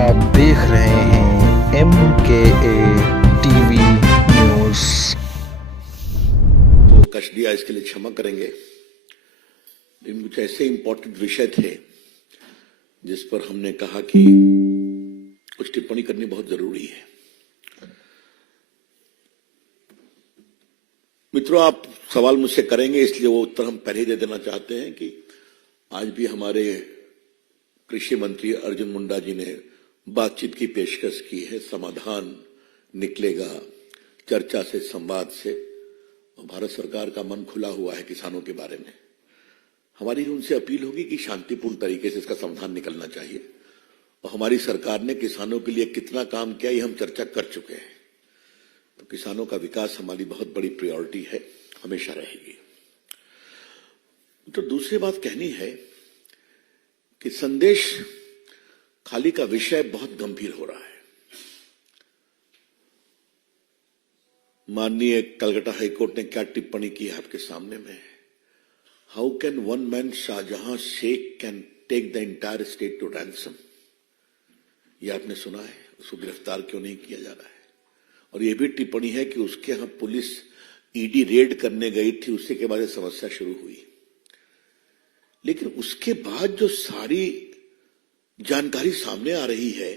आप देख रहे हैं MKA टीवी न्यूज। तो कष्ट दिया इसके लिए क्षमा करेंगे। लेकिन कुछ ऐसे इंपॉर्टेंट विषय थे जिस पर हमने कहा कि कुछ टिप्पणी करनी बहुत जरूरी है। मित्रों, आप सवाल मुझसे करेंगे इसलिए वो उत्तर हम पहले ही दे देना चाहते हैं कि आज भी हमारे कृषि मंत्री अर्जुन मुंडा जी ने बातचीत की पेशकश की है। समाधान निकलेगा चर्चा से, संवाद से, और भारत सरकार का मन खुला हुआ है किसानों के बारे में। हमारी उनसे अपील होगी कि शांतिपूर्ण तरीके से इसका समाधान निकलना चाहिए। और हमारी सरकार ने किसानों के लिए कितना काम किया ये हम चर्चा कर चुके हैं। तो किसानों का विकास हमारी बहुत बड़ी प्रायोरिटी है, हमेशा रहेगी। तो दूसरी बात कहनी है कि संदेश खाली का विषय बहुत गंभीर हो रहा है। माननीय कलकत्ता हाईकोर्ट ने क्या टिप्पणी की है आपके सामने में। How can one man Shahjahan Sheikh can take the entire state to ransom. यह आपने सुना है। उसको गिरफ्तार क्यों नहीं किया जा रहा है। और यह भी टिप्पणी है कि उसके यहां पुलिस ईडी रेड करने गई थी, उसी के बाद समस्या शुरू हुई। लेकिन उसके बाद जो सारी जानकारी सामने आ रही है,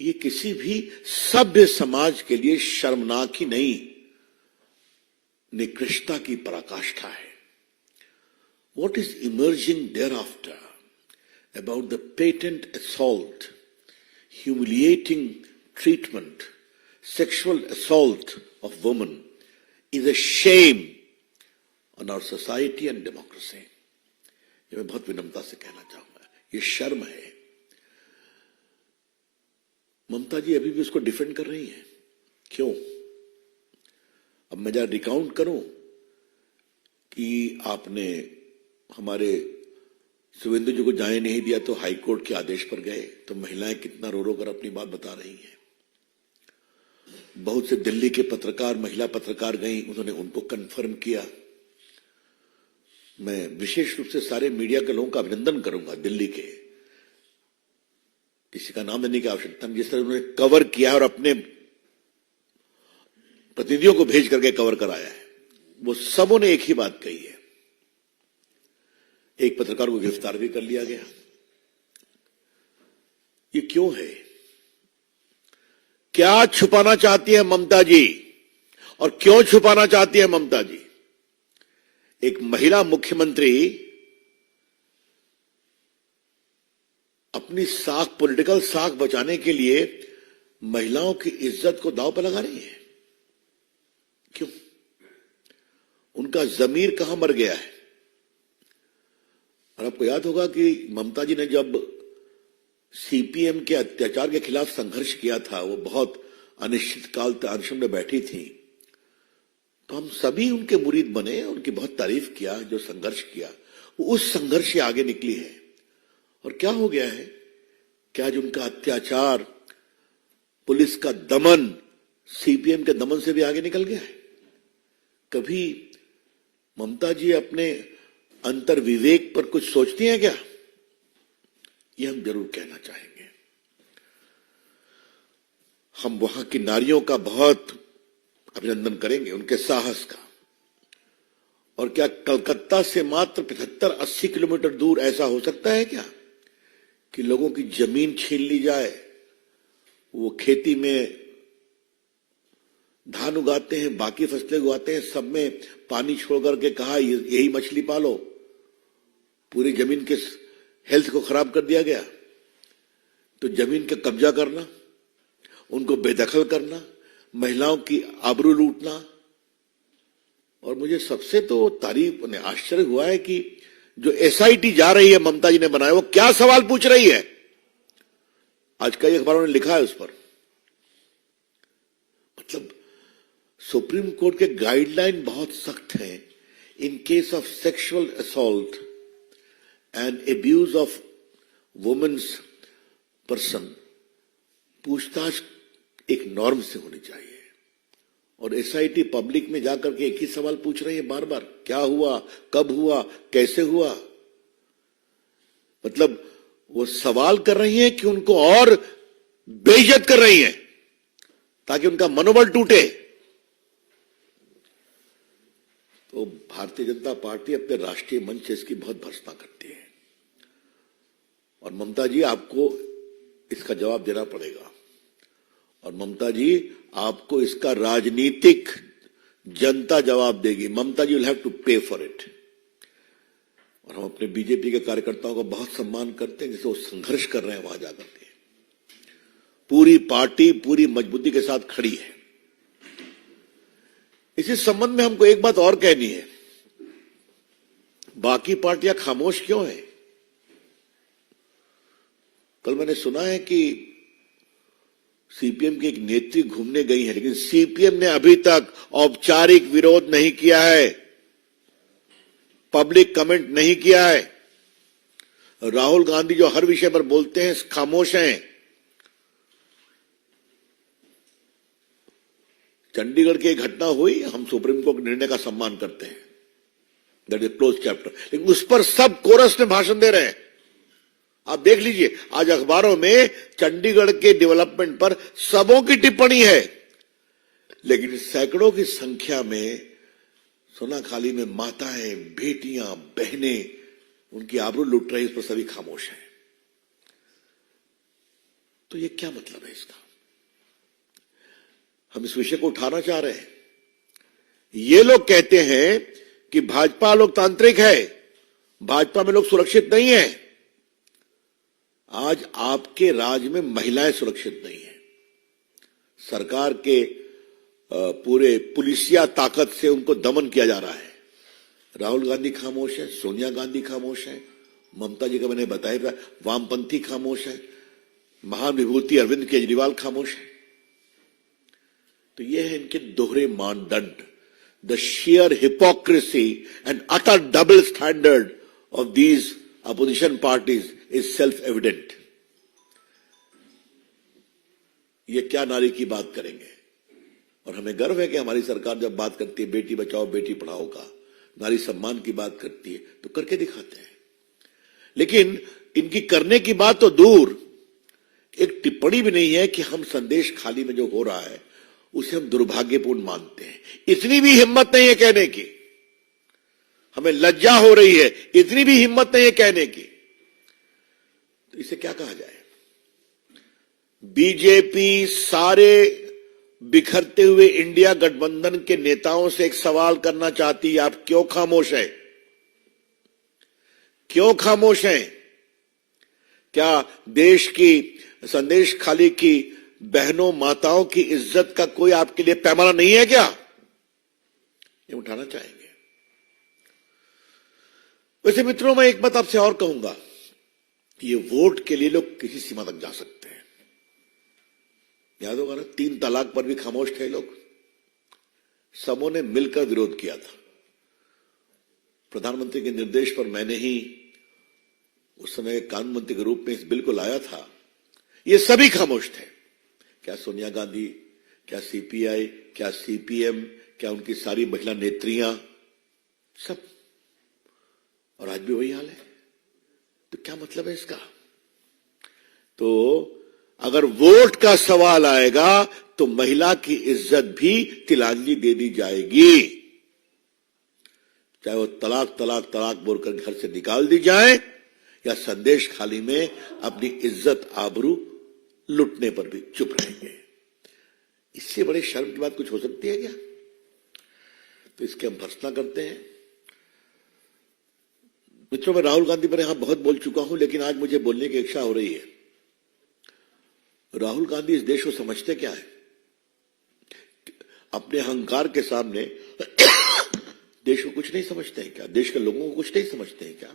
ये किसी भी सभ्य समाज के लिए शर्मनाक ही नहीं, निकृष्टता की पराकाष्ठा है। What is emerging thereafter about the patent assault, humiliating treatment, sexual assault of women is a shame on our society and democracy. ये मैं बहुत विनम्रता से कहना चाहूंगा, ये शर्म है। ममता जी अभी भी उसको डिफेंड कर रही हैं। क्यों? अब मैं जरा रिकाउंट करूं कि आपने हमारे सुवेंदु जी को जाने नहीं दिया तो हाईकोर्ट के आदेश पर गए, तो महिलाएं कितना रो रो कर अपनी बात बता रही हैं। बहुत से दिल्ली के पत्रकार, महिला पत्रकार गई, उन्होंने उनको कंफर्म किया। मैं विशेष रूप से सारे मीडिया के लोगों का अभिनंदन करूंगा, दिल्ली के, किसी का नाम देने की आवश्यकता नहीं, जिस तरह उन्होंने कवर किया और अपने प्रतिनिधियों को भेज करके कवर कराया है। वो सबों ने एक ही बात कही है। एक पत्रकार को गिरफ्तार भी कर लिया गया। ये क्यों है? क्या छुपाना चाहती है ममता जी, और क्यों छुपाना चाहती है ममता जी? एक महिला मुख्यमंत्री अपनी साख, पॉलिटिकल साख बचाने के लिए महिलाओं की इज्जत को दांव पर लगा रही है। क्यों? उनका जमीर कहां मर गया है? और आपको याद होगा कि ममता जी ने जब सीपीएम के अत्याचार के खिलाफ संघर्ष किया था, वो बहुत अनिश्चित काल तक अनशन में बैठी थी, तो हम सभी उनके मुरीद बने, उनकी बहुत तारीफ किया। जो संघर्ष किया वो उस संघर्ष से आगे निकली है। और क्या हो गया है कि आज उनका अत्याचार, पुलिस का दमन, सीपीएम के दमन से भी आगे निकल गया है। कभी ममता जी अपने अंतर विवेक पर कुछ सोचती हैं क्या? ये हम जरूर कहना चाहेंगे। हम वहां की नारियों का बहुत अभिनंदन करेंगे, उनके साहस का। और क्या कलकत्ता से मात्र 75-80 किलोमीटर दूर ऐसा हो सकता है क्या कि लोगों की जमीन छीन ली जाए? वो खेती में धान उगाते हैं, बाकी फसलें उगाते हैं, सब में पानी छोड़ करके कहा यही मछली पालो। पूरी जमीन के हेल्थ को खराब कर दिया गया। तो जमीन का कब्जा करना, उनको बेदखल करना, महिलाओं की आबरू लूटना। और मुझे सबसे तो तारीफ ने आश्चर्य हुआ है कि जो एसआईटी जा रही है, ममता जी ने बनाया, वो क्या सवाल पूछ रही है। आज कई अखबारों ने लिखा है उस पर। मतलब सुप्रीम कोर्ट के गाइडलाइन बहुत सख्त हैं। In case of sexual assault and abuse of womens person, पूछताछ एक नॉर्म से होनी चाहिए। और एसआईटी पब्लिक में जाकर के एक ही सवाल पूछ रही है बार बार, क्या हुआ, कब हुआ, कैसे हुआ। मतलब वो सवाल कर रही हैं कि उनको और बेइज्जत कर रही हैं ताकि उनका मनोबल टूटे। तो भारतीय जनता पार्टी अपने राष्ट्रीय मंच से इसकी बहुत भर्त्सना करती है और ममता जी आपको इसका जवाब देना पड़ेगा और ममता जी आपको इसका राजनीतिक जनता जवाब देगी। ममता जी विल हैव टू पे फॉर इट। और हम अपने बीजेपी के कार्यकर्ताओं का बहुत सम्मान करते हैं, जैसे वो संघर्ष कर रहे हैं वहां जाकर के। पूरी पार्टी पूरी मजबूती के साथ खड़ी है। इसी संबंध में हमको एक बात और कहनी है, बाकी पार्टियां खामोश क्यों हैं? कल मैंने सुना है कि सीपीएम की एक नेत्री घूमने गई है, लेकिन सीपीएम ने अभी तक औपचारिक विरोध नहीं किया है, पब्लिक कमेंट नहीं किया है। राहुल गांधी जो हर विषय पर बोलते हैं खामोश हैं। चंडीगढ़ की एक घटना हुई, हम सुप्रीम कोर्ट के निर्णय का सम्मान करते हैं, दैट इज क्लोज चैप्टर, लेकिन उस पर सब कोरस में भाषण दे रहे हैं। आप देख लीजिए आज अखबारों में चंडीगढ़ के डेवलपमेंट पर सबों की टिप्पणी है, लेकिन सैकड़ों की संख्या में सोनाखाली में माताएं, बेटियां, बहनें उनकी आबरू लूट रही, उस पर सभी खामोश हैं। तो ये क्या मतलब है इसका? हम इस विषय को उठाना चाह रहे हैं। ये लोग कहते हैं कि भाजपा लोकतांत्रिक है, भाजपा में लोग सुरक्षित नहीं है। आज आपके राज्य में महिलाएं सुरक्षित नहीं है। सरकार के पूरे पुलिसिया ताकत से उनको दमन किया जा रहा है। राहुल गांधी खामोश है, सोनिया गांधी खामोश है, ममता जी का मैंने बताया, वामपंथी खामोश है, महान विभूति अरविंद केजरीवाल खामोश है। तो ये है इनके दोहरे मानदंड। The sheer hypocrisy and utter double standard of these opposition parties is self-evident. ये क्या नारी की बात करेंगे? और हमें गर्व है कि हमारी सरकार जब बात करती है बेटी बचाओ बेटी पढ़ाओ का, नारी सम्मान की बात करती है, तो करके दिखाते हैं। लेकिन इनकी करने की बात तो दूर, एक टिप्पणी भी नहीं है कि हम संदेश खाली में जो हो रहा है उसे हम दुर्भाग्यपूर्ण मानते हैं। इतनी भी हिम्मत नहीं है कहने की, हमें लज्जा हो रही है, इतनी भी हिम्मत नहीं है कहने की। तो इसे क्या कहा जाए? बीजेपी सारे बिखरते हुए इंडिया गठबंधन के नेताओं से एक सवाल करना चाहती है, आप क्यों खामोश हैं? क्यों खामोश हैं? क्या देश की संदेश खाली की बहनों माताओं की इज्जत का कोई आपके लिए पैमाना नहीं है क्या? ये उठाना चाहेंगे। वैसे मित्रों, मैं एक बात आपसे और कहूंगा, ये वोट के लिए लोग किसी सीमा तक जा सकते हैं। याद होगा ना, 3 तलाक पर भी खामोश थे लोग, सबों ने मिलकर विरोध किया था। प्रधानमंत्री के निर्देश पर मैंने ही उस समय कानून मंत्री के रूप में इस बिल को लाया था। ये सभी खामोश थे। क्या सोनिया गांधी, क्या सीपीआई, क्या सीपीएम, क्या उनकी सारी महिला नेत्रियां, सब। और आज भी वही हाल है। तो क्या मतलब है इसका? तो अगर वोट का सवाल आएगा तो महिला की इज्जत भी तिलांजलि दे दी जाएगी, चाहे वो तलाक तलाक तलाक बोलकर घर से निकाल दी जाए या संदेश खाली में अपनी इज्जत आबरू लुटने पर भी चुप रहेंगे। इससे बड़े शर्म की बात कुछ हो सकती है क्या? तो इसके हम भर्त्सना करते हैं। मित्रों, मैं राहुल गांधी पर यहां बहुत बोल चुका हूं, लेकिन आज मुझे बोलने की इच्छा हो रही है। राहुल गांधी इस देश को समझते क्या है? अपने अहंकार के सामने देश को कुछ नहीं समझते हैं क्या? देश के लोगों को कुछ नहीं समझते हैं क्या?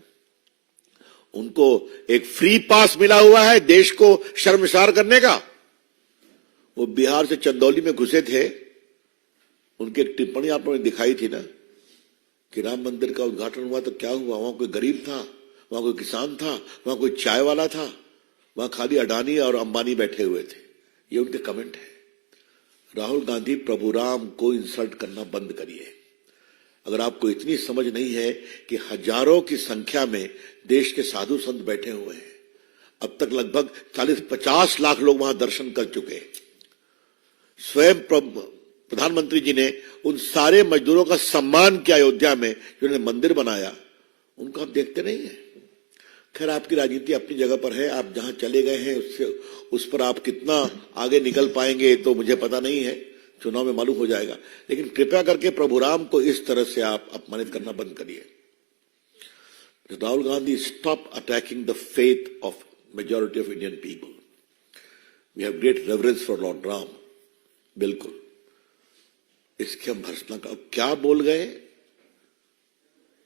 उनको एक फ्री पास मिला हुआ है देश को शर्मसार करने का। वो बिहार से चंदौली में घुसे थे, उनकी एक टिप्पणी आप लोगों ने दिखाई थी ना कि राम मंदिर का उद्घाटन हुआ तो क्या हुआ? वहां कोई गरीब था, वहां कोई किसान था, वहां कोई चाय वाला था, वहां खाली अडानी और अंबानी बैठे हुए थे। ये उनके कमेंट है। राहुल गांधी, प्रभु राम को इंसल्ट करना बंद करिए। अगर आपको इतनी समझ नहीं है कि हजारों की संख्या में देश के साधु संत बैठे हुए हैं, अब तक लगभग 40-50 लाख लोग वहां दर्शन कर चुके हैं। स्वयं प्रधानमंत्री जी ने उन सारे मजदूरों का सम्मान किया अयोध्या में, जिन्होंने मंदिर बनाया, उनको आप देखते नहीं है। खैर, आपकी राजनीति अपनी जगह पर है, आप जहां चले गए हैं उस पर आप कितना आगे निकल पाएंगे तो मुझे पता नहीं है, चुनाव में मालूम हो जाएगा। लेकिन कृपया करके प्रभु राम को इस तरह से आप अपमानित करना बंद करिए। Rahul Gandhi, stop attacking the faith of majority of Indian people. We have great reverence for lord Ram. बिल्कुल, इसके हम भर्त्सना का क्या बोल गए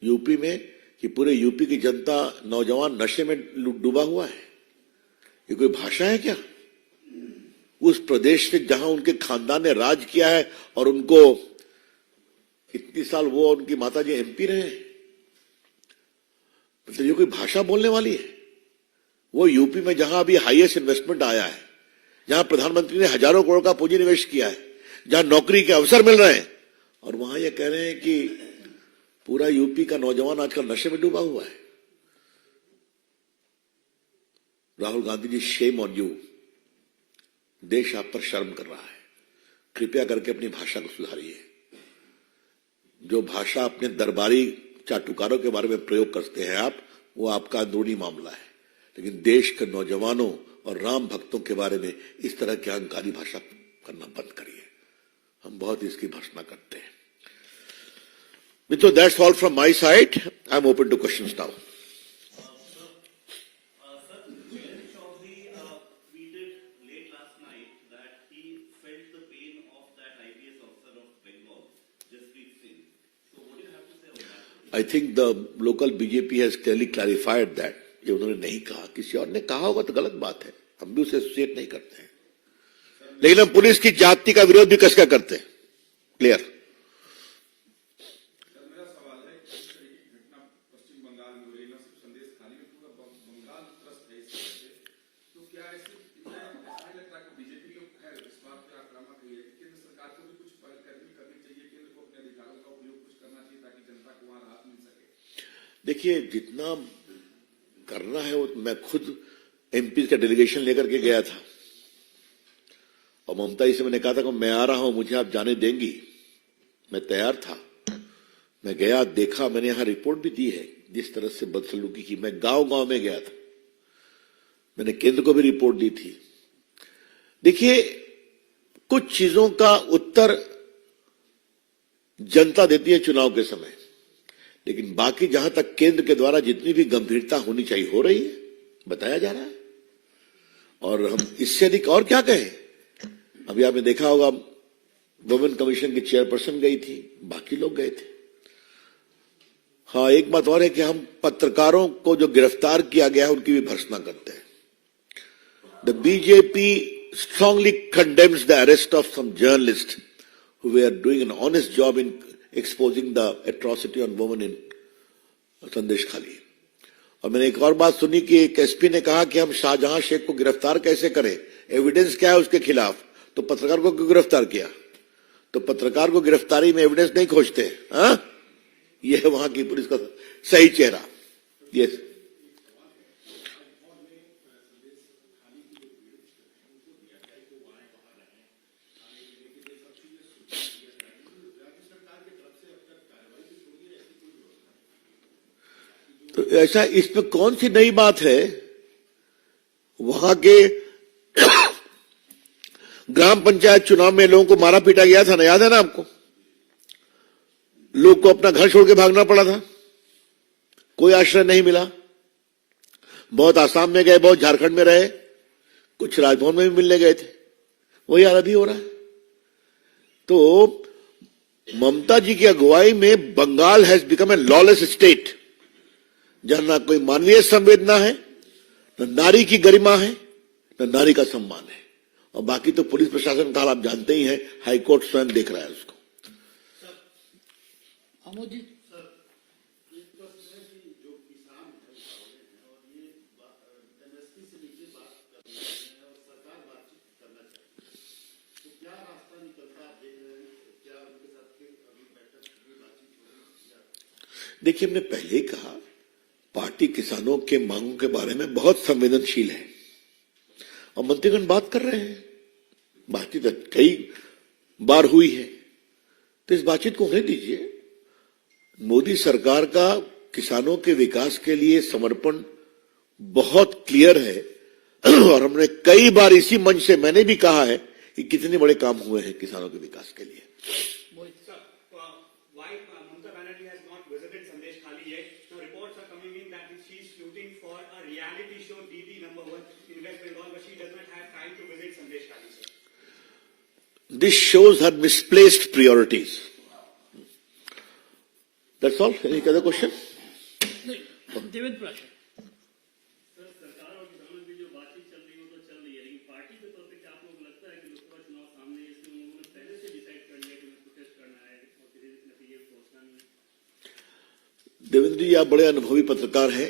यूपी में कि पूरे यूपी की जनता, नौजवान नशे में डूबा हुआ है। ये कोई भाषा है क्या? उस प्रदेश से जहां उनके खानदान ने राज किया है और उनको इतनी साल वो और उनकी माताजी एमपी रहे, मतलब ये कोई भाषा बोलने वाली है? वो यूपी में जहां अभी हाईएस्ट इन्वेस्टमेंट आया है, जहां प्रधानमंत्री ने हजारों करोड़ का पूंजी निवेश किया है, जहां नौकरी के अवसर मिल रहे हैं, और वहां ये कह रहे हैं कि पूरा यूपी का नौजवान आजकल नशे में डूबा हुआ है। Rahul Gandhi ji, shame on you. देश आप पर शर्म कर रहा है। कृपया करके अपनी भाषा को सुधारिए। जो भाषा अपने दरबारी चाटुकारों के बारे में प्रयोग करते हैं आप, वो आपका अंदरूनी मामला है, लेकिन देश के नौजवानों और राम भक्तों के बारे में इस तरह की अहंकारी भाषा करना बंद करिए। हम बहुत इसकी भर्त्सना करते हैं। So that's all from my side. I'm open to questions now. Sir, Jayant Chaudhary tweeted late last night that he felt the pain of that IPS officer of Bengal, Jaspreet Singh. So what do you have to say on that? I think the local BJP has clearly clarified that. ये उन्होंने नहीं कहा, किसी और ने कहा होगा तो गलत बात है, हम भी उसे एसोसिएट नहीं करते हैं। लेकिन हम पुलिस की जाति का विरोध भी कसकर करते हैं। क्लियर? देखिए, जितना करना है वो मैं खुद एमपी का डेलीगेशन लेकर के गया था, और ममता जी से मैंने कहा था कि मैं आ रहा हूं, मुझे आप जाने देंगी? मैं तैयार था। मैं गया, देखा, मैंने यहां रिपोर्ट भी दी है जिस तरह से बदसलूकी की। मैं गांव-गांव में गया था, मैंने केंद्र को भी रिपोर्ट दी थी। देखिए, कुछ चीजों का उत्तर जनता देती है चुनाव के समय, लेकिन बाकी जहां तक केंद्र के द्वारा जितनी भी गंभीरता होनी चाहिए हो रही है, बताया जा रहा है। और हम इससे अधिक और क्या कहें? अभी आपने देखा होगा, वुमेन कमीशन की चेयरपर्सन गई थी, बाकी लोग गए थे। हाँ, एक बात और है कि हम पत्रकारों को जो गिरफ्तार किया गया है उनकी भी भर्त्सना करते हैं। The BJP strongly condemns the arrest of some journalists who were doing an honest job in exposing the atrocity on women in संदेश खाली। और मैंने एक और बात सुनी कि एक एसपी ने कहा कि हम शाहजहां शेख को गिरफ्तार कैसे करें, एविडेंस क्या है उसके खिलाफ, तो पत्रकार को क्यों गिरफ्तार किया? तो पत्रकार को गिरफ्तारी में एविडेंस नहीं खोजते। हाँ, यह है वहां की पुलिस का सही चेहरा। यस, तो ऐसा इसमें कौन सी नई बात है? वहां के ग्राम पंचायत चुनाव में लोगों को मारा पीटा गया था ना, याद है ना आपको? लोग को अपना घर छोड़ के भागना पड़ा था, कोई आश्रय नहीं मिला। बहुत आसाम में गए, बहुत झारखंड में रहे, कुछ राजभवन में भी मिलने गए थे। वही हाल अभी हो रहा है। तो ममता जी की अगुवाई में Bengal has become a lawless state, जहां ना कोई मानवीय संवेदना है, न नारी की गरिमा है, न नारी का सम्मान है। और बाकी तो पुलिस प्रशासन का हाल आप जानते ही हैं, हाईकोर्ट स्वयं देख रहा है उसको। देखिए, हमने पहले ही कहा पार्टी किसानों के मांगों के बारे में बहुत संवेदनशील है और मंत्रीगण बात कर रहे हैं। बातचीत कई बार हुई है, तो इस बातचीत को होने दीजिए। मोदी सरकार का किसानों के विकास के लिए समर्पण बहुत क्लियर है और हमने कई बार इसी मंच से मैंने भी कहा है कि कितने बड़े काम हुए हैं किसानों के विकास के लिए। Why Mamata Banerjee has not visited Sandesh Khali yet? Now reports are coming in that she is shooting for a reality show DD #1 in West Bengal, but she does not have time to visit Sandesh Khali. This shows her misplaced priorities. That's all. Any other question? Devendra Prashar. Sir, सरकार और किसानों की जो बातचीत चल रही है वो तो चल रही है, लेकिन पार्टी के तौर पे क्या आप लोग लगता है कि लोकसभा चुनाव सामने है, इसलिए उन लोगों ने पहले से डिसाइड कर लिया कि हमें प्रोटेस्ट करना है और किसी नतीजे को पहुंचना नहीं है? देवेंद्र जी, आप बड़े अनुभवी पत्रकार हैं।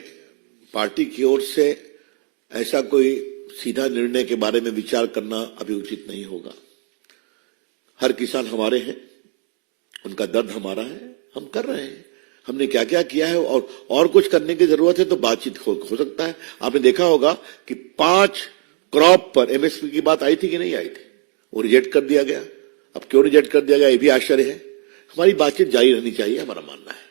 पार्टी की ओर से ऐसा कोई सीधा निर्णय के बारे में विचार करना अभी उचित नहीं होगा। हर किसान हमारे हैं, उनका दर्द हमारा है, हम कर रहे हैं। हमने क्या क्या किया है और कुछ करने की जरूरत है तो बातचीत हो सकता है। आपने देखा होगा कि 5 क्रॉप पर एमएसपी की बात आई थी कि नहीं आई थी, वो रिजेक्ट कर दिया गया। अब क्यों रिजेक्ट कर दिया गया ये भी आश्चर्य है। हमारी बातचीत जारी रहनी चाहिए, हमारा मानना है।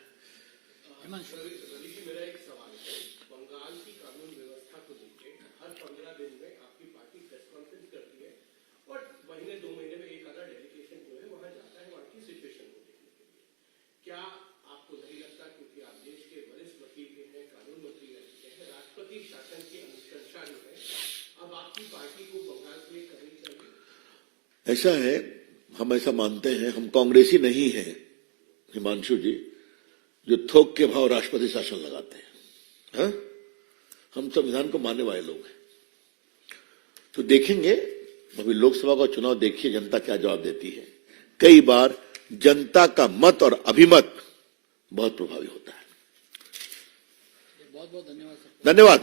क्या आपको नहीं लगता, क्योंकि आप देश के वरिष्ठ वकील भी हैं, कानून मंत्री रह चुके हैं, राष्ट्रपति शासन की अनुशंसा जो है अब आपकी पार्टी को बंगाल के लिए करनी चाहिए? ऐसा है, हम ऐसा मानते हैं। हम कांग्रेसी नहीं हैं हिमांशु जी, जो थोक के भाव राष्ट्रपति शासन लगाते हैं। हाँ? हम संविधान को मानने वाले लोग हैं। तो देखेंगे, अभी लोकसभा का चुनाव देखिए जनता क्या जवाब देती है। कई बार जनता का मत और अभिमत बहुत प्रभावी होता है। बहुत बहुत धन्यवाद सर। धन्यवाद।